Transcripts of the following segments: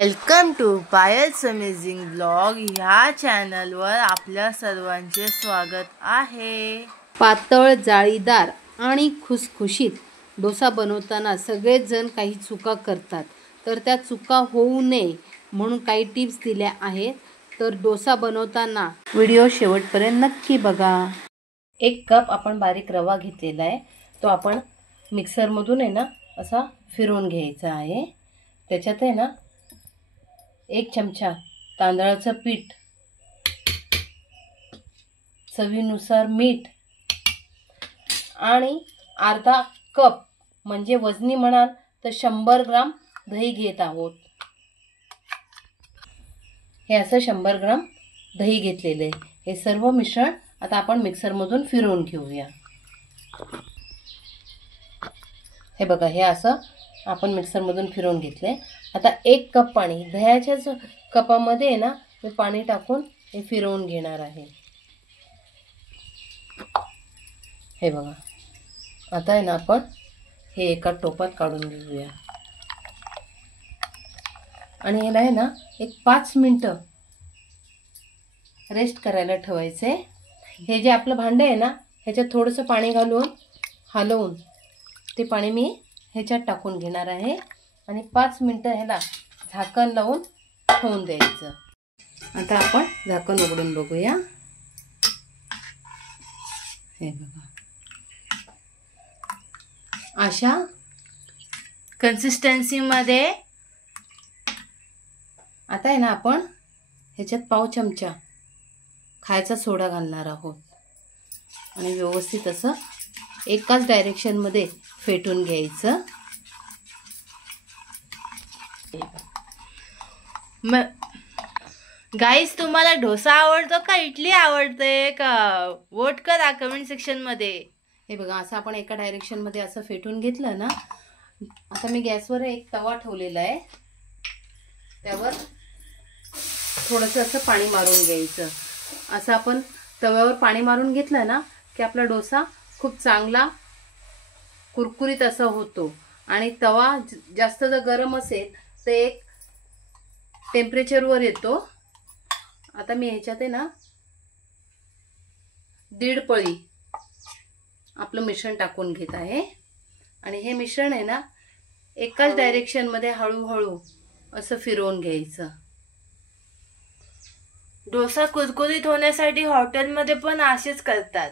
Welcome to Payal's amazing blog ह्या चॅनलवर आपल्या सर्वांचे स्वागत आहे। पातळ, जाळीदार आणि खुसखुशीत डोसा बनवताना सगळेच जण काही चुका करतात, तर त्या चुका होऊ नये म्हणून काही टिप्स दिल्या आहेत। तर डोसा बनवताना व्हिडिओ शेवटपर्यंत नक्की बघा। 1 कप आपण बारीक रवा घेतलेला आहे, तो आपण मिक्सरमधून आहे ना असा फिरवून घ्यायचा आहे। त्याच्यात आहे ना 1 चमचा तांदळाचं पीठ, चवीनुसार मीठ आणि अर्धा कप म्हणजे वजनी म्हणाल तर 100 ग्राम दही घेत आहोत। हे असं 100 ग्राम दही घेतलेले आहे। हे सर्व मिश्रण आता आपण मिक्सरमधून फिरवून घेऊया। हे बघा, हे असं आपण मिक्सरमधून फिरवून घेतले। आता 1 कप पाणी, दह्याच्याच कपामध्ये आहे ना मी पाणी टाकून हे फिरवून घेणार आहे। हे बघा, आता आहे ना आपण हे एका टोपात काढून घेऊया आणि ह्याला आहे ना एक 5 मिनिटं रेस्ट करायला ठेवायचे। हे जे आपलं भांडं आहे ना ह्याच्यात थोडंसं पाणी घालून हलवून ते पाणी मी ह्याच्यात टाकून घेणार आहे आणि 5 मिनिटं ह्याला झाकण लावून ठेवून द्यायचं। आता आपण झाकण उघडून बघूया। हे बघा, अशा कन्सिस्टन्सीमध्ये आता आहे ना आपण ह्याच्यात पाव चमचा खायचा सोडा घालणार आहोत आणि व्यवस्थित असं एकाच डायरेक्शनमध्ये फेटून घ्यायचं। गाईस, तुम्हाला डोसा आवडतो का इडली आवडते का? वोट करा कमेंट सेक्शन मध्ये। हे बघा, असं आपण एका डायरेक्शनमध्ये असं फेटून घेतलं ना। आता मी गॅसवर एक तवा ठेवलेला आहे, त्यावर थोडंसं असं पाणी मारून घ्यायचं। असं आपण तव्यावर पाणी मारून घेतलं ना की आपला डोसा खूप चांगला कुरकुरीत असा होतो। आणि तवा जास्त जर गरम असेल तर एक टेम्परेचरवर येतो। आता मी ह्याच्यात आहे ना 1.5 पळी आपलं मिश्रण टाकून घेत आहे आणि हे मिश्रण आहे ना एकाच डायरेक्शनमध्ये हळूहळू असं फिरवून घ्यायचं। डोसा कुरकुरीत होण्यासाठी हॉटेलमध्ये पण असेच करतात।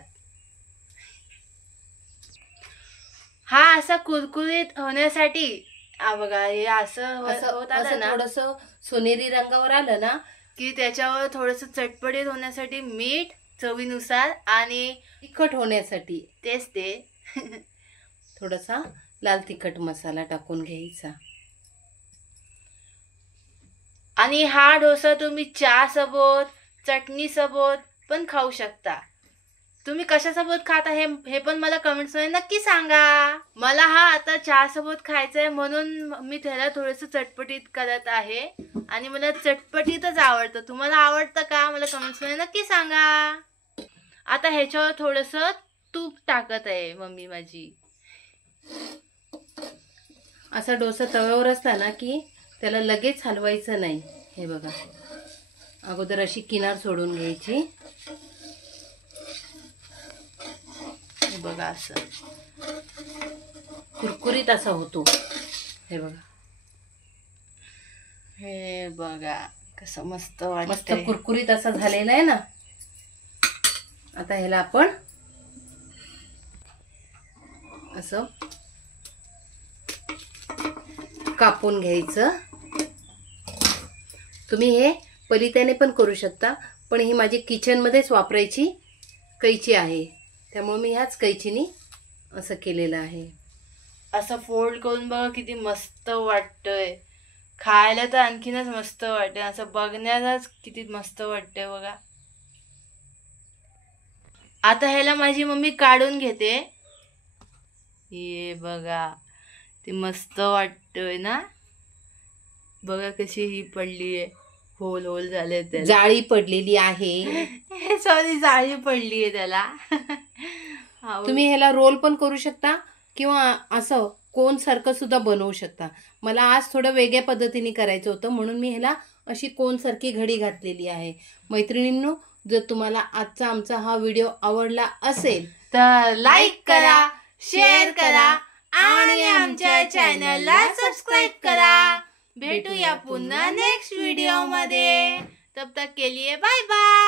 हा असा कुरकुरीत होण्यासाठी बघा, हे असं होत आलं ना, थोडंसं सोनेरी रंगावर आलं ना की त्याच्यावर थोडंसं चटपटीत होण्यासाठी मीठ चवीनुसार आणि तिखट होण्यासाठी तेच ते थोडासा लाल तिखट मसाला टाकून घ्यायचा। आणि हा डोसा तुम्ही चहा सोबत, चटणी सोबत पण खाऊ शकता। तुम्ही कशासोबत खाता हे पण मला कमेंट्स मध्ये नक्की सांगा। मला हा आता चहा सोबत खायचा आहे म्हणून मी त्याला थोडंसं चटपटीत करत आहे आणि मला चटपटीतच आवडतं। तुम्हाला आवडतं का? मला कमेंट्स मध्ये नक्की सांगा। आता ह्याच्यावर थोडंसं तूप टाकत आहे मम्मी माझी। असा डोसा तव्यावर असला ना की त्याला लगेच हलवायचं नाही। हे बघा, अगोदर अशी किनार सोडून घ्यायची। हे बघा, असं कुरकुरीत असा होतो। हे बघा, हे बघा कसं मस्त मस्त वाटतं, कुरकुरीत असा झालेला आहे ना। आता ह्याला आपण असं कापून घ्यायचं। तुम्ही हे पलित्याने पण करू शकता, पण ही माझी किचन मध्येच वापरायची कैची आहे, त्यामुळे मी ह्याच कैचीने असं केलेलं आहे। असं फोल्ड करून बघा किती मस्त वाटतंय। खायला तर आणखीनच मस्त वाटतंय, असं बघण्यालाच किती मस्त वाटतंय बघा। आता ह्याला माझी मम्मी काढून घेते। हे बघा, ते मस्त वाटतंय ना। बघा कशी ही पडलीये, होल होल झाले, जाळी पडलेली आहे। सॉरी, जाळी पडलीये त्याला। तुम्ही ह्याला रोल पण करू शकता किंवा असं कोन सारखं सुद्धा बनवू शकता. मला आज थोडं वेगळ्या पद्धतीने करायचं होतं म्हणून मी ह्याला अशी कोनसारखी घडी घातलेली आहे. मैत्रिणींनो, जर तुम्हाला आजचा आमचा हा व्हिडिओ आवडला असेल तर लाईक करा, शेअर करा आणि आमच्या चॅनलला सबस्क्राईब करा. भेटूया पुन्हा नेक्स्ट व्हिडिओ मध्ये. तब तक के लिए बाय बाय.